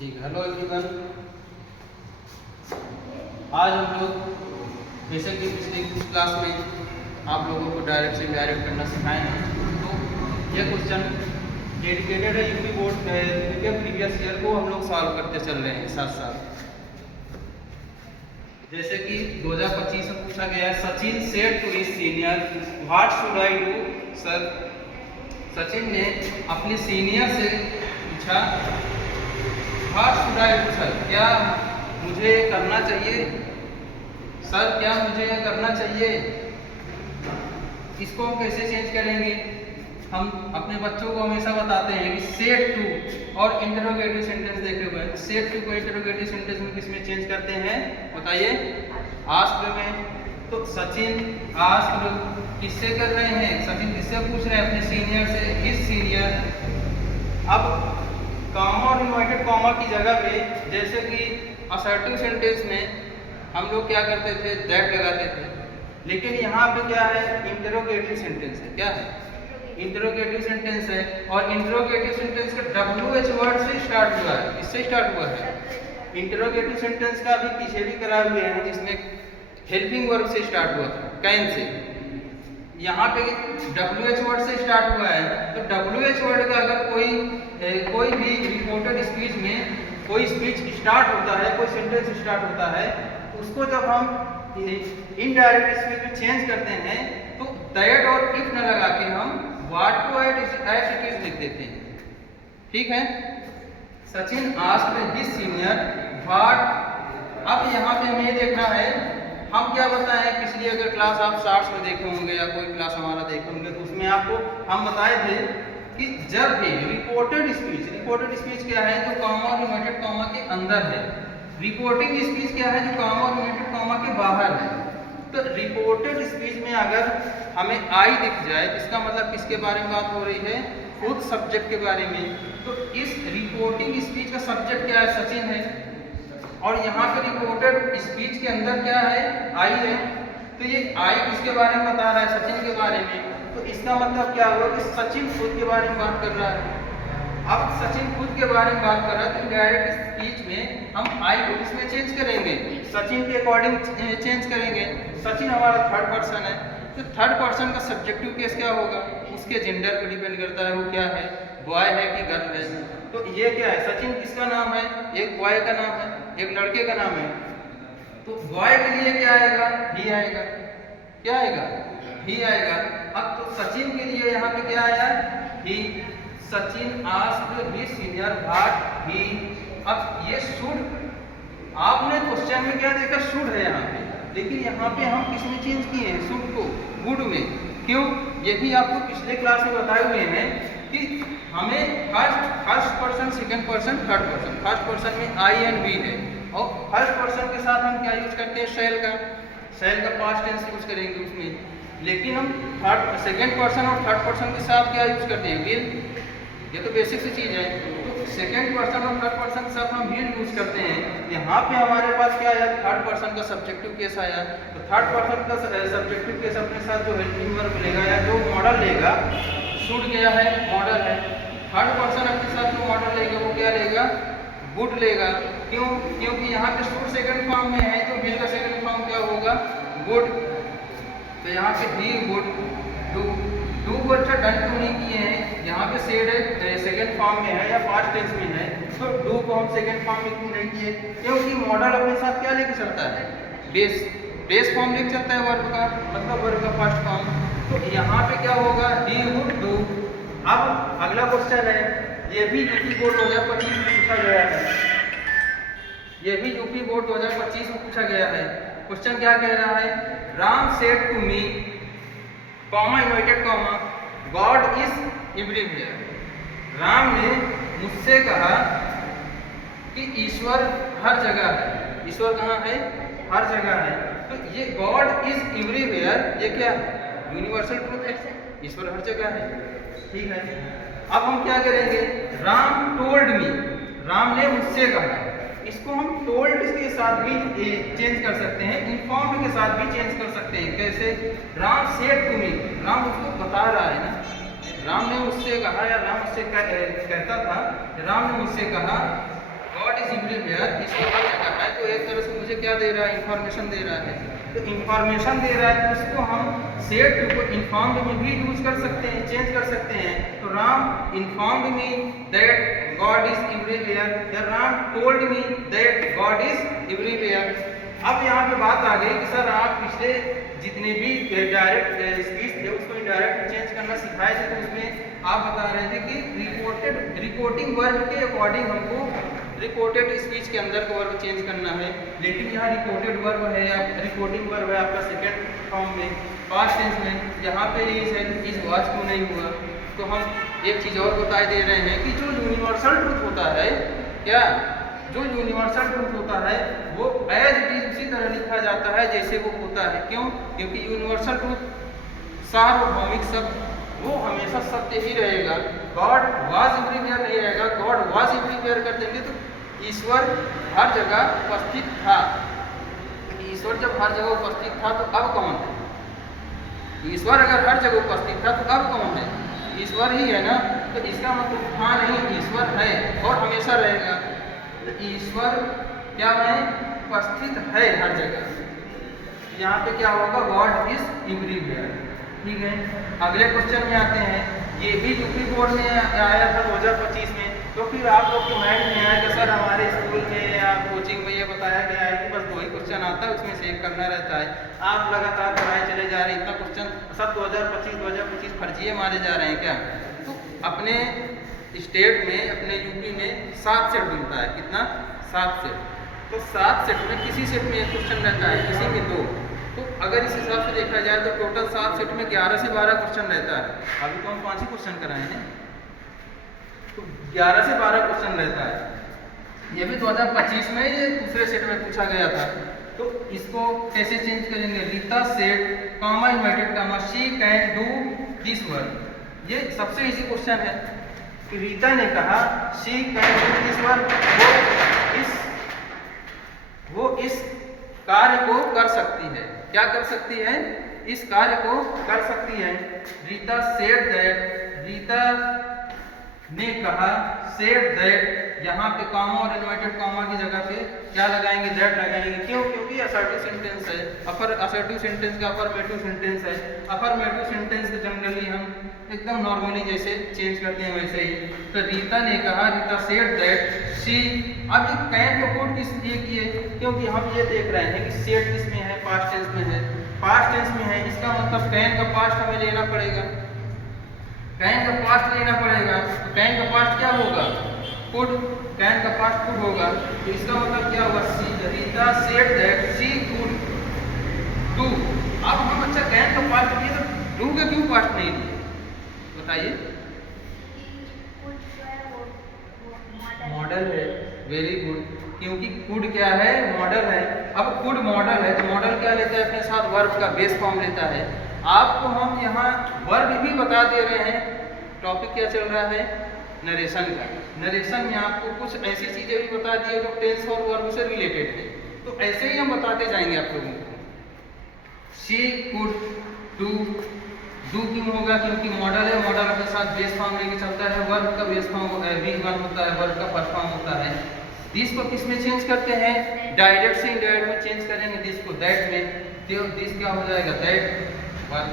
ठीक है। Hello everyone, आज हम लोग जैसे कि पिछले क्लास में आप लोगों को डायरेक्ट से इनडायरेक्ट करना सिखाए हैं, तो ये क्वेश्चन डेडिकेटेड है यूपी बोर्ड के प्रीवियस ईयर को हम लोग सॉल्व करते चल रहे हैं साथ साथ। जैसे कि 2025 में पूछा गया है, Sachin said to his senior what should I do. Sir, Sachin ने अपने सीनियर से पूछा what should I do, sir क्या मुझे करना चाहिए, सर क्या मुझे करना चाहिए। इसको हम कैसे चेंज करेंगे? हम अपने बच्चों को हमेशा बताते हैं कि सेड टू और इंटरोगेटिव सेंटेंस देखे हुए हैं। सेड टू को इंटरोगेटिव सेंटेंस में किस में चेंज करते हैं बताइए? आस्क्ड में। तो सचिन आस्क्ड किससे कर रहे हैं? सचिन किससे पूछ रहे हैं? अपने सीनियर से, हिज सीनियर। अब कॉमा और इन्वर्टेड कॉमा की जगह पे जैसे कि असर्टिव सेंटेंस में हम लोग क्या करते थे, दैट लगाते थे, लेकिन यहाँ पे क्या है, इंटरोगेटिव सेंटेंस है। क्या है? इंटरोगेटिव सेंटेंस है, और इंटरोगेटिव सेंटेंस का WH वर्ड से स्टार्ट हुआ है। इससे स्टार्ट हुआ है। इंटरोगेटिव सेंटेंस का अभी पीछे भी कराए हुए हैं जिसमें हेल्पिंग वर्ब से स्टार्ट हुआ था, कैन से। यहाँ पे WH वर्ड से स्टार्ट हुआ है, तो WH वर्ड का अगर कोई भी रिपोर्टेड स्पीच में कोई स्पीच स्टार्ट होता है, कोई सेंटेंस स्टार्ट होता है, तो उसको जब हम इनडायरेक्ट स्पीच में चेंज करते हैं तो दैट और इफ न लगा के हम व्हाट को एज इट इज लिख देते हैं। ठीक है। Sachin asked his senior what. अब यहाँ पे हमें ये देखना है, हम क्या बताएं, पिछली अगर क्लास आप शॉर्ट्स में देखे होंगे या कोई क्लास हमारा देखे होंगे तो उसमें आपको हम बताए थे कि जब भी रिपोर्टेड स्पीच क्या है, जो कॉमा और इन्वर्टेड कॉमा के अंदर है। रिपोर्टिंग स्पीच क्या है, जो कॉमा और इन्वर्टेड कॉमा के बाहर है। तो रिपोर्टेड स्पीच में अगर हमें आई दिख जाए, इसका मतलब किसके बारे में बात हो रही है? खुद सब्जेक्ट के बारे में। तो इस रिपोर्टिंग स्पीच का सब्जेक्ट क्या है? सचिन है। और यहाँ पे रिपोर्टेड स्पीच के अंदर क्या है? आई है। तो ये आई किसके बारे में बता रहा है? सचिन के बारे में। तो इसका मतलब क्या हुआ कि सचिन खुद के बारे में बात कर रहा है। अब सचिन खुद के बारे में बात कर रहा है, तो डायरेक्ट स्पीच में हम आई को किसमें चेंज करेंगे? सचिन के अकॉर्डिंग चेंज करेंगे। सचिन हमारा थर्ड पर्सन है, तो थर्ड पर्सन का सब्जेक्टिव केस क्या होगा? उसके जेंडर पर डिपेंड करता है, वो क्या है, बॉय है कि गर्ल है। तो ये क्या है? सचिन किसका नाम है? एक बॉय का नाम है, एक लड़के का नाम है। तो बॉय के लिए क्या आएगा? ही आएगा। क्या आएगा? ही आएगा। अब तो सचिन के लिए यहाँ पे क्या आया? He. Sachin asked his senior what he. अब ये शुड, आपने क्वेश्चन में क्या देखा? शुड है यहाँ पे, लेकिन यहाँ पे हम किसमें चेंज किए हैं? शुड को वुड में। क्यों? ये भी आपको पिछले क्लास में बताए हुए हैं कि हमें first person, second person, third person. First person में आई एंड वी है, और फर्स्ट पर्सन के साथ हम क्या यूज करते हैं? शैल का पास्ट टेंस यूज करेंगे उसमें। लेकिन हम सेकंड पर्सन और थर्ड पर्सन के साथ क्या यूज करते हैं? विल। ये तो बेसिक सी चीज है। तो सेकंड पर्सन और थर्ड पर्सन के साथ हम विल यूज करते हैं। यहाँ पे हमारे पास क्या आया? थर्ड पर्सन का सब्जेक्टिव केस आया। तो थर्ड पर्सन का सब्जेक्टिव केस अपने साथ जो हेल्पिंग वर्ब लेगा या जो मॉडल लेगा, शुड गया है, मॉडल है। थर्ड पर्सन अपने साथ जो मॉडल लेगा वो क्या लेगा? वुड लेगा। क्यों? क्योंकि यहाँ पे शुड सेकंड फॉर्म में है, तो विल का सेकंड फॉर्म क्या होगा? वुड। तो यहाँ पे ही वुड डू। डू को अच्छा डन क्यों नहीं किए हैं? यहाँ पे सेड है, सेकंड फॉर्म में है या पास्ट टेंस में है, तो डू को हम सेकंड फॉर्म में क्यों नहीं किए? क्योंकि मॉडल अपने साथ क्या लेके चलता है? बेस फॉर्म लेके चलता है वर्ब का, मतलब वर्ब का फर्स्ट फॉर्म। तो यहाँ पे क्या होगा? He would do. अब अगला क्वेश्चन है, ये भी यूपी बोर्ड 2025 में पूछा गया है। ये भी यूपी बोर्ड 2025 में पूछा गया है। क्वेश्चन क्या कह रहा है? Ram said to me, comma inverted comma, God is everywhere. Ram ने मुझसे कहा कि ईश्वर हर जगह है। ईश्वर कहाँ है? हर जगह है। तो ये गॉड इज एवरीवेयर, ये क्या है? यूनिवर्सल ट्रूथ है, ईश्वर हर जगह है। ठीक है। अब हम क्या करेंगे? राम टोल्ड मी, राम ने मुझसे कहा। इसको हम टोल्ड के साथ भी चेंज कर सकते हैं, इन्फॉर्म्ड के साथ भी चेंज कर सकते हैं। कैसे? Ram said to me, Ram उसको बता रहा है ना, राम ने मुझसे कहा या राम मुझसे कहता था, राम ने मुझसे कहा गॉड इज एवरीवेयर, इसको हर जगह है, तो एक तरह से मुझे क्या दे रहा है, इंफॉर्मेशन दे रहा है। तो इंफॉर्मेशन दे रहा है तो उसको हम सेड टू को इन्फॉर्म्ड में भी यूज कर सकते हैं, चेंज कर सकते हैं। तो Ram informed me that god is everywhere, या Ram told me that god is everywhere. अब यहाँ पे बात आ गई कि सर आप पिछले जितने भी डायरेक्ट स्पीच थे उसको इनडायरेक्ट चेंज करना सिखाए थे, तो उसमें आप बता रहे थे कि रिपोर्टिंग वर्ब के अकॉर्डिंग हमको रिपोर्टेड स्पीच के अंदर का वर्ब चेंज करना है। लेकिन यहाँ रिपोर्टेड वर्ब है या रिपोर्टिंग वर्ब है आपका सेकेंड फॉर्म में, पास्ट टेंस में, यहाँ पे इज है, इज वाज क्यों नहीं हुआ। तो हम एक चीज़ और बता दे रहे हैं कि जो यूनिवर्सल ट्रूथ होता है, क्या जो यूनिवर्सल ट्रूथ होता है वो एज इट इज उसी तरह लिखा जाता है जैसे वो होता है। क्यों? क्योंकि यूनिवर्सल ट्रूथ सार्वभौमिक शब्द वो हमेशा सत्य ही रहेगा। गॉड वाज एवरीवेयर नहीं रहेगा, गॉड वाज एवरीवेयर कर देंगे तो ईश्वर हर जगह उपस्थित था। ईश्वर जब हर जगह उपस्थित था तो अब कौन है? ईश्वर अगर हर जगह उपस्थित था तो अब कौन है? ईश्वर ही है ना। तो इसका मतलब हाँ नहीं, ईश्वर है और हमेशा रहेगा। तो ईश्वर क्या है? उपस्थित है हर जगह। यहाँ पे क्या होगा? God is everywhere. ठीक है, अगले क्वेश्चन में आते हैं। ये भी यूपी बोर्ड में आया था 2025 में। तो फिर आप लोग के माइंड में आया कि सर हमारे स्कूल में या कोचिंग में ये बताया गया है कि बस वही क्वेश्चन आता है, उसमें से एक करना रहता है। आप लगातार पढ़ाए चले जा रहे हैं, इतना क्वेश्चन सब 2025 फर्जिए मारे जा रहे हैं क्या? तो अपने स्टेट में, अपने यूपी में 7 सेट मिलता है। कितना? 7 सेट। तो 7 सेट में किसी सेट में एक क्वेश्चन रहता है, किसी में 2। तो अगर इस हिसाब से देखा जाए तो टोटल 7 सेट में 11 से 12 क्वेश्चन रहता है। अभी तो हम 5 ही क्वेश्चन कराए हैं, तो 11 से 12 क्वेश्चन रहता है। ये भी 2025 में ये दूसरे सेट में पूछा गया था। तो इसको कैसे चेंज करेंगे? Rita said comma inverted comma she can do this work. ये सबसे इजी क्वेश्चन है कि रीता ने कहा she can do this work, वो इस कार्य को कर सकती है। क्या कर सकती है? इस कार्य को कर सकती है। रीता सेड दैट, रीता ने कहा, सेड दैट, यहाँ पे कॉमा और इन्वर्टेड कॉमा की जगह पे क्या लगाएंगे? दैट लगाएंगे। क्यों? क्योंकि असर्टिव सेंटेंस है। असर्टिव सेंटेंस का अफर्मेटिव सेंटेंस है। अफर्मेटिव सेंटेंस जनरली हम एकदम नॉर्मली जैसे चेंज करते हैं वैसे ही। तो रीता ने कहा, रीता सेड दैट शी। अब ये कैन को कोड किस लिए किए? क्योंकि हम ये देख रहे हैं कि सेड किस में है? पास्ट टेंस में है। पास्ट टेंस में है, इसका मतलब कैन का पास्ट हमें लेना पड़ेगा। कैन का पास्ट लेना पड़ेगा। तो कैन का पास्ट क्या होगा? कुड। कैन का पास्ट कुड होगा। तो इसका मतलब क्या होगा? See, Rita said that she could do. अब हम अच्छा कैन का पास्ट लिए तो डू का क्यों पास्ट नहीं लिए? बताइए। मॉडल है। Very good. क्योंकि कुड क्या है? मॉडल है। अब कुड मॉडल है तो मॉडल क्या लेता है अपने साथ? वर्ब का बेस फॉर्म लेता है। आपको हम यहाँ वर्ब भी बता दे रहे हैं। टॉपिक क्या चल रहा है? नरेशन का। नरेशन में आपको कुछ ऐसी चीजें भी बता दी है जो टेंस और वर्ब से रिलेटेड है। तो ऐसे ही हम बताते जाएंगे आप लोगों को। She could do. डू क्यों होगा? क्योंकि मॉडल है। मॉडल के साथ बेस फॉर्म लेके चलता है। वर्ब का बेस फॉर्म V1 होता है, वर्ब का फर्स्ट फॉर्म होता है। दिस को किस में चेंज करते हैं? डायरेक्ट से इनडायरेक्ट में चेंज करेंगे। दिस को दैट में। दिस क्या हो जाएगा? That verb.